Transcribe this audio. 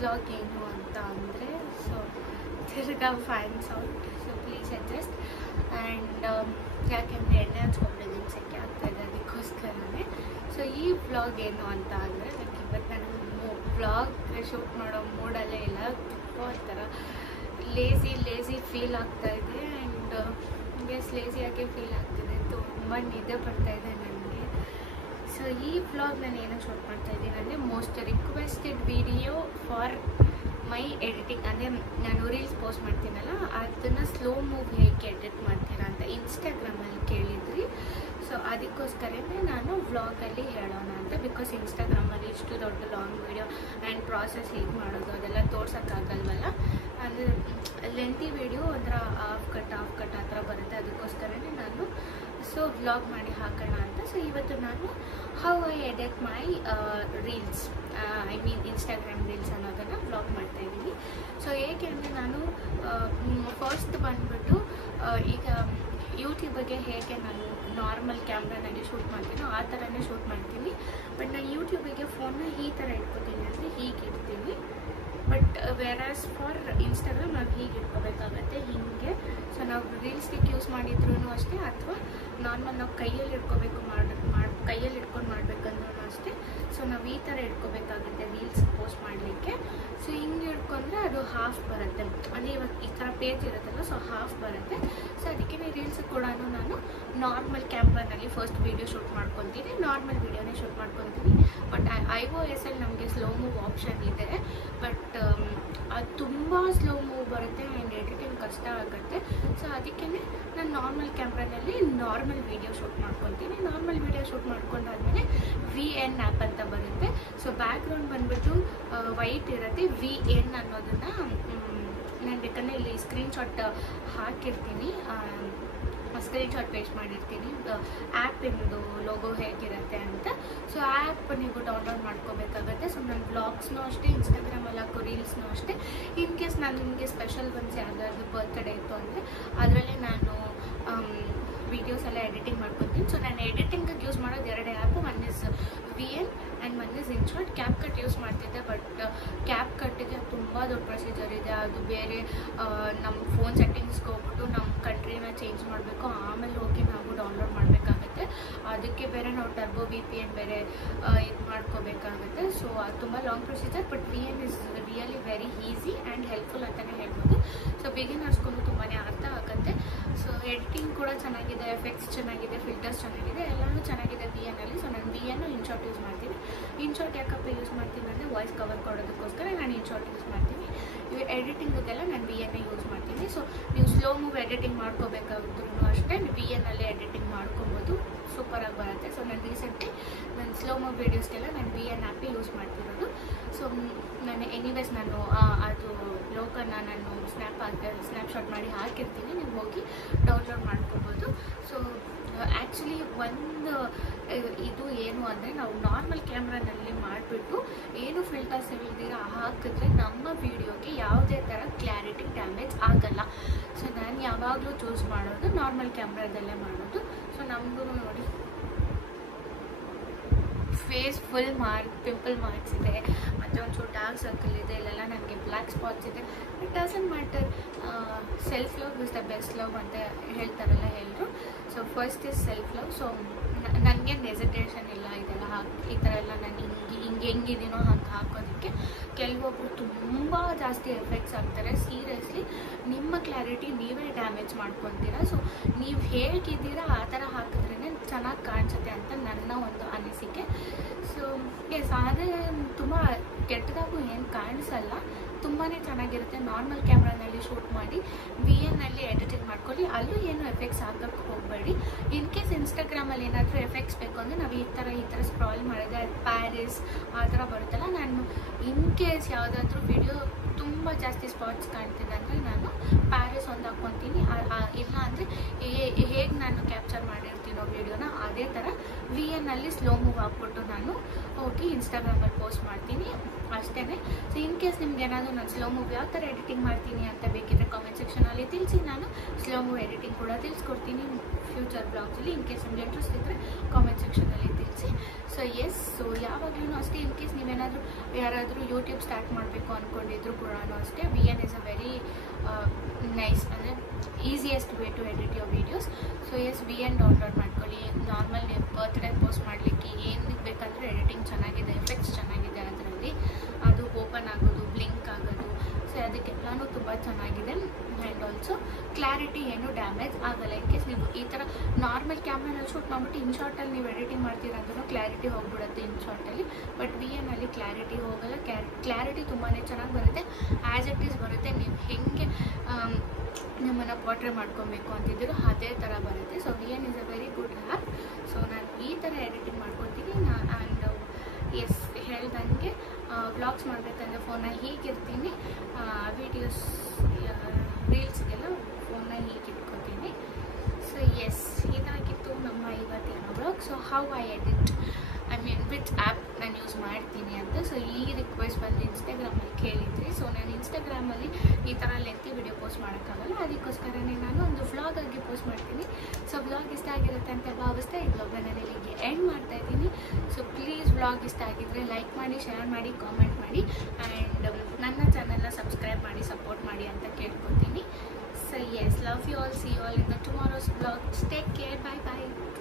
Vlog ಏನು ಅಂತ ಅಂದರೆ ಸೊ ತಿರ್ಗಾ fans out, so please adjust. And ಯಾಕೆಂದರೆ ಎಣ್ಣೆ ಹಚ್ಕೊಂಡಿದ್ದೀನಿ, ಸೆಕೆ ಆಗ್ತಾಯಿದೆ, ಅದಕ್ಕೋಸ್ಕರನೇ. ಸೊ ಈ ವ್ಲಾಗ್ ಏನು ಅಂತ ಅಂದರೆ ಲೈಕ್ ಇವತ್ತು ನಾನು ವ್ಲಾಗ್ ಶೂಟ್ ಮಾಡೋ ಮೂಡಲ್ಲೇ ಇಲ್ಲ, ತುಂಬ ಒಂಥರ ಲೇಸಿ ಫೀಲ್ ಆಗ್ತಾಯಿದೆ. ಆ್ಯಂಡ್ ಎಸ್ ಲೇಸಿಯಾಗೆ ಫೀಲ್ ಆಗ್ತಿದೆ, ತುಂಬ ನಿದ್ದೆ ಬರ್ತಾಯಿದೆ ನನಗೆ. ಸೊ ಈ ವ್ಲಾಗ್ ನಾನು ಏನೋ ಶೂಟ್ ಮಾಡ್ತಾಯಿದ್ದೀನಿ ಅಂದರೆ most requested video for my editing. ಅಂದರೆ ನಾನು ರೀಲ್ಸ್ ಪೋಸ್ಟ್ ಮಾಡ್ತೀನಲ್ಲ, ಅದನ್ನು ಸ್ಲೋ ಮೂವ್ ಹೇಗೆ ಎಡಿಟ್ ಮಾಡ್ತೀರಾ ಅಂತ ಇನ್ಸ್ಟಾಗ್ರಾಮಲ್ಲಿ ಕೇಳಿದ್ರಿ. ಸೊ ಅದಕ್ಕೋಸ್ಕರನೇ ನಾನು ವ್ಲಾಗಲ್ಲಿ ಹೇಳೋಣ ಅಂತ. ಬಿಕಾಸ್ ಇನ್ಸ್ಟಾಗ್ರಾಮಲ್ಲಿ ಇಷ್ಟು ದೊಡ್ಡ ಲಾಂಗ್ ವೀಡಿಯೋ ಆ್ಯಂಡ್ ಪ್ರಾಸೆಸ್ ಹೇಗೆ ಮಾಡೋದು ಅದೆಲ್ಲ ತೋರ್ಸೋಕ್ಕಾಗಲ್ವಲ್ಲ. ಅಂದರೆ ಲೆಂತಿ ವೀಡಿಯೋ ಒಂಥರ ಹಾಫ್ ಕಟ್ ಆ ಥರ ಬರುತ್ತೆ. ಅದಕ್ಕೋಸ್ಕರನೇ ನಾನು ಸೊ ವ್ಲಾಗ್ ಮಾಡಿ ಹಾಕೋಣ ಅಂತ. ಸೊ ಇವತ್ತು ನಾನು how I edit my reels, I mean Instagram reels ಅನ್ನೋದನ್ನು ವ್ಲಾಗ್ ಮಾಡ್ತಾಯಿದ್ದೀನಿ. ಸೊ ಏಕೆಂದರೆ ನಾನು ಫಸ್ಟ್ ಬಂದುಬಿಟ್ಟು ಈಗ ಯೂಟ್ಯೂಬಿಗೆ ಹೇಗೆ ನಾನು ನಾರ್ಮಲ್ ಕ್ಯಾಮ್ರಾನಲ್ಲಿ ಶೂಟ್ ಮಾಡ್ತೀನೋ ಆ ಥರನೇ ಶೂಟ್ ಮಾಡ್ತೀನಿ. ಬಟ್ ನಾನು ಯೂಟ್ಯೂಬಿಗೆ ಫೋನ್ನ ಈ ಥರ ಇಟ್ಕೋತೀನಿ, ಅಂದರೆ ಹೀಗೆ ಇಡ್ತೀನಿ. ಬಟ್ ವೆರಾಸ್ ಫಾರ್ ಇನ್ಸ್ಟಾಗ್ರಾಮ್ ನಾವು ಹೀಗೆ ಇಟ್ಕೋಬೇಕಾಗತ್ತೆ, ಹೀಗೆ. ಸೊ ನಾವು ರೀಲ್ಸ್ಗೆ ಯೂಸ್ ಮಾಡಿದ್ರೂ ಅಷ್ಟೇ, ಅಥವಾ ನಾರ್ಮಲ್ ನಾವು ಕೈಯಲ್ಲಿ ಇಟ್ಕೋಬೇಕು ಕೈಯಲ್ಲಿ ಇಟ್ಕೊಂಡು ಮಾಡಬೇಕಂದ್ರೂ ಅಷ್ಟೇ. ಸೊ ನಾವು ಈ ಥರ ಇಟ್ಕೋಬೇಕಾಗುತ್ತೆ ರೀಲ್ಸ್ ಪೋಸ್ಟ್ ಮಾಡಲಿಕ್ಕೆ. ಸೊ ಹಿಂಗೆ ಇಟ್ಕೊಂಡ್ರೆ ಅದು ಹಾಫ್ ಬರುತ್ತೆ, ಅಂದರೆ ಇವಾಗ ಈ ಥರ ಪೇಜ್ ಇರುತ್ತಲ್ಲ, ಸೊ ಹಾಫ್ ಬರುತ್ತೆ. ಸೊ ಅದಕ್ಕೆ ರೀಲ್ಸ್ ಕೂಡ ನಾನು ನಾರ್ಮಲ್ ಕ್ಯಾಮ್ರಾನಲ್ಲಿ ಫಸ್ಟ್ ವೀಡಿಯೋ ಶೂಟ್ ಮಾಡ್ಕೊತೀನಿ, ನಾರ್ಮಲ್ ವೀಡಿಯೋನೇ ಶೂಟ್ ಮಾಡ್ಕೊತೀನಿ. ಬಟ್ iOS ಅಲ್ಲಿ ನಮಗೆ ಸ್ಲೋ ಮೂವ್ ಆಪ್ಷನ್ ಇದೆ, ಬಟ್ ಅದು ತುಂಬ ಸ್ಲೋ ಮೂವ್ ಬರುತ್ತೆ ಆ್ಯಂಡ್ ಎಡಿಟಿಂಗ್ ಕಷ್ಟ ಆಗುತ್ತೆ. ಸೊ ಅದಕ್ಕೇ ನಾನು ನಾರ್ಮಲ್ ಕ್ಯಾಮ್ರಾನಲ್ಲಿ ನಾರ್ಮಲ್ ವೀಡಿಯೋ ಶೂಟ್ ಮಾಡ್ಕೊತೀನಿ. ನಾರ್ಮಲ್ ವೀಡಿಯೋ ಶೂಟ್ ಮಾಡ್ಕೊಂಡಾದ್ಮೇಲೆ VN ಆ್ಯಪ್ ಅಂತ ಬರುತ್ತೆ. ಸೊ ಬ್ಯಾಕ್ಗ್ರೌಂಡ್ ಬಂದುಬಿಟ್ಟು ವೈಟ್ ಇರುತ್ತೆ. VN ಅನ್ನೋದನ್ನು ನಾನು ಬೇಕಂದರೆ ಇಲ್ಲಿ ಸ್ಕ್ರೀನ್ಶಾಟ್ ಹಾಕಿರ್ತೀನಿ, ಸ್ಕ್ರೀನ್ಶಾಟ್ ಪೇಸ್ಟ್ ಮಾಡಿರ್ತೀನಿ ಆ್ಯಪ್ ಇಂದು ಲೋಗೋ ಹೇಗಿರುತ್ತೆ ಅಂತ. ಸೊ ಆ್ಯಪ್ ನೀವು ಡೌನ್ಲೋಡ್ ಮಾಡ್ಕೋಬೇಕಾಗತ್ತೆ. ಸೊ ನನ್ನ ಬ್ಲಾಗ್ಸ್ನೂ ಅಷ್ಟೇ, ಇನ್ಸ್ಟಾಗ್ರಾಮಲ್ಲಿ ಹಾಕೋ ರೀಲ್ಸ್ನೂ ಅಷ್ಟೇ. ಇನ್ ಕೇಸ್ ನಾನು ನಿಮಗೆ ಸ್ಪೆಷಲ್ ಬಂದು ಯಾವ್ದಾದ್ರು ಬರ್ತ್ಡೇ ಇತ್ತು ಅಂದರೆ ಅದರಲ್ಲೇ ನಾನು ವೀಡಿಯೋಸ್ ಎಲ್ಲ ಎಡಿಟಿಂಗ್ ಮಾಡ್ಕೊತೀನಿ. ಸೊ ನಾನು ಎಡಿಟಿಂಗಿಗೆ ಯೂಸ್ ಮಾಡೋದು ಎರಡೇ app, one is VN and one is InShot. CapCut use ಮಾಡ್ತಿದ್ದೆ, ಬಟ್ ಕ್ಯಾಪ್ಕಟ್ಟಿಗೆ ತುಂಬ ದೊಡ್ಡ ಪ್ರೊಸೀಜರ್ ಇದೆ. ಅದು ಬೇರೆ ನಮ್ಮ ಫೋನ್ ಸೆಟ್ಟಿಂಗ್ಸ್ಗೆ ಹೋಗ್ಬಿಟ್ಟು ನಮ್ಮ ಕಂಟ್ರಿನ ಚೇಂಜ್ ಮಾಡಬೇಕು, ಆಮೇಲೆ ಹೋಗಿ ನಾವು ಡೌನ್ಲೋಡ್ ಮಾಡಬೇಕಾಗತ್ತೆ. ಅದಕ್ಕೆ ಬೇರೆ ನಾವು ಟರ್ಬೋ VPN ಬೇರೆ ಇದು ಮಾಡ್ಕೋಬೇಕಾಗುತ್ತೆ. ಸೊ ಅದು ತುಂಬ long procedure. But VN is really very easy and helpful ಅಂತಲೇ ಹೇಳ್ಬೋದು. ಸೊ ಬಿಗಿನರ್ಸ್ಗೂ ತುಂಬಾ ಅರ್ಥ ಆಗುತ್ತೆ. ಸೊ ಎಡಿಟಿಂಗ್ ಕೂಡ ಚೆನ್ನಾಗಿದೆ, ಎಫೆಕ್ಟ್ಸ್ ಚೆನ್ನಾಗಿದೆ, ಫಿಲ್ಟರ್ಸ್ ಚೆನ್ನಾಗಿದೆ, ಎಲ್ಲನೂ ಚೆನ್ನಾಗಿದೆ VNಲ್ಲಿ. ಸೊ ನಾನು VN ಇನ್ಶಾರ್ಟ್ ಯೂಸ್ ಮಾಡ್ತೀನಿ. ಇನ್ಶಾರ್ಟ್ ಯಾಕಪ್ಪ ಯೂಸ್ ಮಾಡ್ತೀನಿ ಅಂದರೆ ವಾಯ್ಸ್ ಕವರ್ ಕೊಡೋದಕ್ಕೋಸ್ಕರ ನಾನು ಇನ್ಶಾರ್ಟ್ ಯೂಸ್ ಮಾಡ್ತೀನಿ. ಎಡಿಟಿಂಗಿಗೆಲ್ಲ ನಾನು VN ಯೂಸ್ ಮಾಡ್ತೀನಿ. ಸೊ ನೀವು ಸ್ಲೋ ಮೂವ್ ಎಡಿಟಿಂಗ್ ಮಾಡ್ಕೋಬೇಕಾದ್ರೂ ಅಷ್ಟೇ VNಲ್ಲೇ ಎಡಿಟಿಂಗ್ ಮಾಡ್ಕೊಬೋದು, ಸೂಪರಾಗಿ ಬರುತ್ತೆ. ಸೊ ನಾನು ರೀಸೆಂಟ್ಲಿ ನನ್ನ ಸ್ಲೋ ಮೂವ್ ವೀಡಿಯೋಸ್ಗೆಲ್ಲ ನಾನು VN ಆ್ಯಪೇ ಯೂಸ್ ಮಾಡ್ತಿರೋದು. ಸೊ ನಾನು ಎನಿವೇಸ್ ನಾನು ಅದು ಲೋಕನ್ನ ನಾನು ಸ್ನ್ಯಾಪ್ಶಾಟ್ ಮಾಡಿ ಹಾಕಿರ್ತೀನಿ, ನೀವು ಹೋಗಿ ಡೌನ್ಲೋಡ್ ಮಾಡ್ಕೊಬೋದು. ಸೊ ಆ್ಯಕ್ಚುಲಿ ಒಂದು ಇದು ಏನು ಅಂದರೆ ನಾವು ನಾರ್ಮಲ್ ಕ್ಯಾಮ್ರಾನಲ್ಲಿ ಮಾಡಿಬಿಟ್ಟು ಏನು ಫಿಲ್ಟರ್ಸ್ ಇಲ್ದಿರ ಹಾಕಿದ್ರೆ ನಮ್ಮ ವೀಡಿಯೋಗೆ ಯಾವುದೇ ಥರ ಕ್ಲಾರಿಟಿ ಡ್ಯಾಮೇಜ್ ಆಗಲ್ಲ. ಸೊ ನಾನು ಯಾವಾಗಲೂ ಚೂಸ್ ಮಾಡೋದು ನಾರ್ಮಲ್ ಕ್ಯಾಮ್ರಾದಲ್ಲೇ ಮಾಡೋದು. ಸೊ ನಮಗೂ ನೋಡಿ ಫೇಸ್ ಫುಲ್ ಪಿಂಪಲ್ ಮಾರ್ಕ್ಸ್ ಇದೆ, ಮತ್ತು ಒಂಚೂರು ಡಾರ್ಕ್ ಸರ್ಕಲ್ ಇದೆ, ಇಲ್ಲೆಲ್ಲ ನನಗೆ ಬ್ಲ್ಯಾಕ್ ಸ್ಪಾಟ್ಸ್ ಇದೆ. It doesn't matter, self love is the best love ಅಂತ ಹೇಳ್ತಾರಲ್ಲ ಎಲ್ಲರೂ. So first is self love. So ನನಗೇನು ಹೆಸಿಟೇಷನ್ ಇಲ್ಲ ಇದೆಲ್ಲ ಈ ಥರ ಎಲ್ಲ ನಾನು ಹೆಂಗಿದ್ದೀನೋ ಹಂಗೆ ಹಾಕೋದಕ್ಕೆ. ಕೆಲವೊಬ್ಬರು ತುಂಬ ಜಾಸ್ತಿ ಎಫೆಕ್ಟ್ಸ್ ಆಗ್ತಾರೆ, ಸೀರಿಯಸ್ಲಿ ನಿಮ್ಮ ಕ್ಲಾರಿಟಿ ನೀವೇ ಡ್ಯಾಮೇಜ್ ಮಾಡ್ಕೊತೀರಾ. ಸೊ ನೀವು ಹೇಗಿದ್ದೀರಾ ಆ ಥರ ಹಾಕಿದ್ರೇ ಚೆನ್ನಾಗಿ ಕಾಣಿಸುತ್ತೆ ಅಂತ ನನ್ನ ಒಂದು ಅನಿಸಿಕೆ. ಸೊ ಎಸ್, ಆದರೆ ತುಂಬ ಕೆಟ್ಟದಾಗೂ ಏನು ಕಾಣಿಸಲ್ಲ, ತುಂಬಾ ಚೆನ್ನಾಗಿರುತ್ತೆ. ನಾರ್ಮಲ್ ಕ್ಯಾಮ್ರಾನಲ್ಲಿ ಶೂಟ್ ಮಾಡಿ VNಲ್ಲಿ ಎಡಿಟಿಂಗ್ ಮಾಡ್ಕೊಳ್ಳಿ, ಅಲ್ಲೂ ಏನು ಎಫೆಕ್ಟ್ಸ್ ಹಾಕೋಕ್ಕೆ ಹೋಗಬೇಡಿ. ಇನ್ ಕೇಸ್ ಇನ್ಸ್ಟಾಗ್ರಾಮಲ್ಲಿ ಏನಾದರೂ ಎಫೆಕ್ಟ್ಸ್ ಬೇಕು ಅಂದರೆ ನಾವು ಈ ಥರ ಸ್ಕ್ರಾಲ್ ಮಾಡಿದ್ರೆ ಪ್ಯಾರಿಸ್ ಆ ಥರ ಬರುತ್ತಲ್ಲ, ನಾನು ಇನ್ ಕೇಸ್ ಯಾವುದಾದ್ರೂ ವಿಡಿಯೋ ತುಂಬ ಜಾಸ್ತಿ ಸ್ಪಾಟ್ಸ್ ಕಾಣ್ತಿದೆ ಅಂದರೆ ನಾನು ಪ್ಯಾರಿಸ್ ಒಂದು ಹಾಕ್ಕೊತೀನಿ. ಇಲ್ಲ ಅಂದರೆ ಹೇಗೆ ನಾನು ಕ್ಯಾಪ್ಚರ್ ಮಾಡಿರ್ತೀನೋ ವೀಡಿಯೋನ ಅದೇ ಥರ VNಲ್ಲಿ ಸ್ಲೋ ಮೂವ್ ಹಾಕ್ಬಿಟ್ಟು ನಾನು ಹೋಗಿ ಇನ್ಸ್ಟಾಗ್ರಾಮಲ್ಲಿ ಪೋಸ್ಟ್ ಮಾಡ್ತೀನಿ. ಅಷ್ಟೇ. ಸೊ ಇನ್ ಕೇಸ್ ನಿಮ್ಗೆ ಏನಾದರೂ ನಾನು ಸ್ಲೋ ಮೂವ್ ಯಾವ ಥರ ಎಡಿಟಿಂಗ್ ಮಾಡ್ತೀನಿ ಅಂತ ಬೇಕಿದ್ರೆ ಕಾಮೆಂಟ್ ಸೆಕ್ಷನಲ್ಲಿ ತಿಳಿಸಿ. ನಾನು ಸ್ಲೋ ಮೂವ್ ಎಡಿಟಿಂಗ್ ಕೂಡ ತಿಳಿಸ್ಕೊಡ್ತೀನಿ ಫ್ಯೂಚರ್ ಬ್ಲಾಗ್ಸಲ್ಲಿ. ಇನ್ ಕೇಸ್ ನಿಮ್ಗೆ ಇಂಟ್ರೆಸ್ಟ್ ಇದ್ದರೆ ಕಾಮೆಂಟ್ ಸೆಕ್ಷನಲ್ಲಿ ತಿಳಿಸಿ. ಸೊ ಸೊ ಯಾವಾಗಲೂ ಅಷ್ಟೇ, ಇನ್ ಕೇಸ್ ನೀವೇನಾದರೂ ಯಾರಾದರೂ ಯೂಟ್ಯೂಬ್ ಸ್ಟಾರ್ಟ್ ಮಾಡಬೇಕು ಅಂದ್ಕೊಂಡಿದ್ರು ಕೂಡ ಅಷ್ಟೇ, VN is a very nice, ಅಂದರೆ easiest way to edit your videos. So VN download ಮಾಡ್ಕೊಳ್ಳಿ. ನಾರ್ಮಲ್ ನೀವು ಬರ್ತ್ಡೇ ಪೋಸ್ಟ್ ಮಾಡಲಿಕ್ಕೆ ಏನಕ್ಕೆ ಬೇಕಂದರೆ ಎಡಿಟಿಂಗ್ ಚೆನ್ನಾಗಿದೆ, ಎಫೆಕ್ಟ್ಸ್ ಚೆನ್ನಾಗಿದೆ ಅದರಲ್ಲಿ, ಅದು ಓಪನ್ ಆಗೋದು, ಬ್ಲಿಂಕ್ ಆಗೋದು, ಸೊ ಅದಕ್ಕೆಲ್ಲನೂ ತುಂಬ ಚೆನ್ನಾಗಿದೆ. ಆ್ಯಂಡ್ ಆಲ್ಸೋ ಕ್ಲಾರಿಟಿ ಏನು ಡ್ಯಾಮೇಜ್ ಆಗಲ್ಲ. ಇನ್ ಕೇಸ್ ನೀವು ಈ ಥರ ನಾರ್ಮಲ್ ಕ್ಯಾಮ್ರಾನಲ್ಲಿ ಶೂಟ್ ಮಾಡಿಬಿಟ್ಟು ಇನ್ ಶಾರ್ಟಲ್ಲಿ ನೀವು ಎಡಿಟಿಂಗ್ ಮಾಡ್ತೀರಂದ್ರೂ ಕ್ಲಾರಿಟಿ ಹೋಗ್ಬಿಡುತ್ತೆ ಇನ್ ಶಾರ್ಟಲ್ಲಿ. ಬಟ್ VN ಅಲ್ಲಿ ಕ್ಲಾರಿಟಿ ಹೋಗಲ್ಲ, ಕ್ಲಾರಿಟಿ ತುಂಬಾ ಚೆನ್ನಾಗಿ ಬರುತ್ತೆ, ಆ್ಯಸ್ ಇಟ್ ಈಸ್ ಬರುತ್ತೆ. ನೀವು ಹೇಗೆ ನಿಮ್ಮನ್ನು ಪೋರ್ಟ್ರೇ ಮಾಡ್ಕೊಬೇಕು ಅಂತಿದ್ದೀರೋ ಅದೇ ಥರ ಬರುತ್ತೆ. So VN is a very good app. So ನಾನು ಈ ಥರ ಎಡಿಟಿಂಗ್ ಮಾಡ್ಕೊತೀನಿ. ಆ್ಯಂಡ್ ಹೇಳ್ದಂಗೆ ವ್ಲಾಗ್ಸ್ ಮಾಡಬೇಕಂದ್ರೆ ಫೋನ್ನ ಹೀಗಿರ್ತೀನಿ, ವೀಡಿಯೋಸ್ ರೀಲ್ಸ್ಗೆಲ್ಲ ಫೋನ್ನ ಹೀಗೆ ಇಟ್ಕೊತೀನಿ. ಸೊ ಇದಾಗಿತ್ತು ನಮ್ಮ ಇವತ್ತಿನ vlog. So how I edit, I mean which app ನಾನು ಯೂಸ್ ಮಾಡ್ತೀನಿ ಅಂತ. ಸೊ ಈ ರಿಕ್ವೆಸ್ಟ್ ಬಂದು ಇನ್ಸ್ಟಾಗ್ರಾಮಲ್ಲಿ ಕೇಳಿದ್ರಿ. ಸೊ ನಾನು ಇನ್ಸ್ಟಾಗ್ರಾಮಲ್ಲಿ ಈ ಥರ ಲೆಂತಿ ವಿಡಿಯೋ ಪೋಸ್ಟ್ ಮಾಡೋಕ್ಕಾಗಲ್ಲ, ಅದಕ್ಕೋಸ್ಕರನೇ ನಾನು ಒಂದು ವ್ಲಾಗಾಗಿ ಪೋಸ್ಟ್ ಮಾಡ್ತೀನಿ. ಸೊ ವ್ಲಾಗ್ ಇಷ್ಟ ಆಗಿರುತ್ತೆ ಅಂತ ಭಾವಿಸ್ತಾ ಈ ವ್ಲಾಗ್ನ ನಾನು ಇಲ್ಲಿಗೆ ಎಂಡ್ ಮಾಡ್ತಾ ಇದ್ದೀನಿ. ಸೊ ಪ್ಲೀಸ್ ವ್ಲಾಗ್ ಇಷ್ಟ ಆಗಿದ್ದರೆ ಲೈಕ್ ಮಾಡಿ, ಶೇರ್ ಮಾಡಿ, ಕಾಮೆಂಟ್ ಮಾಡಿ, ಆ್ಯಂಡ್ ನನ್ನ ಚಾನಲ್ನ ಸಬ್ಸ್ಕ್ರೈಬ್ ಮಾಡಿ, ಸಪೋರ್ಟ್ ಮಾಡಿ ಅಂತ ಕೇಳ್ಕೊತೀನಿ. So love you all, see you all in the tomorrow's vlog. Take care, bye bye.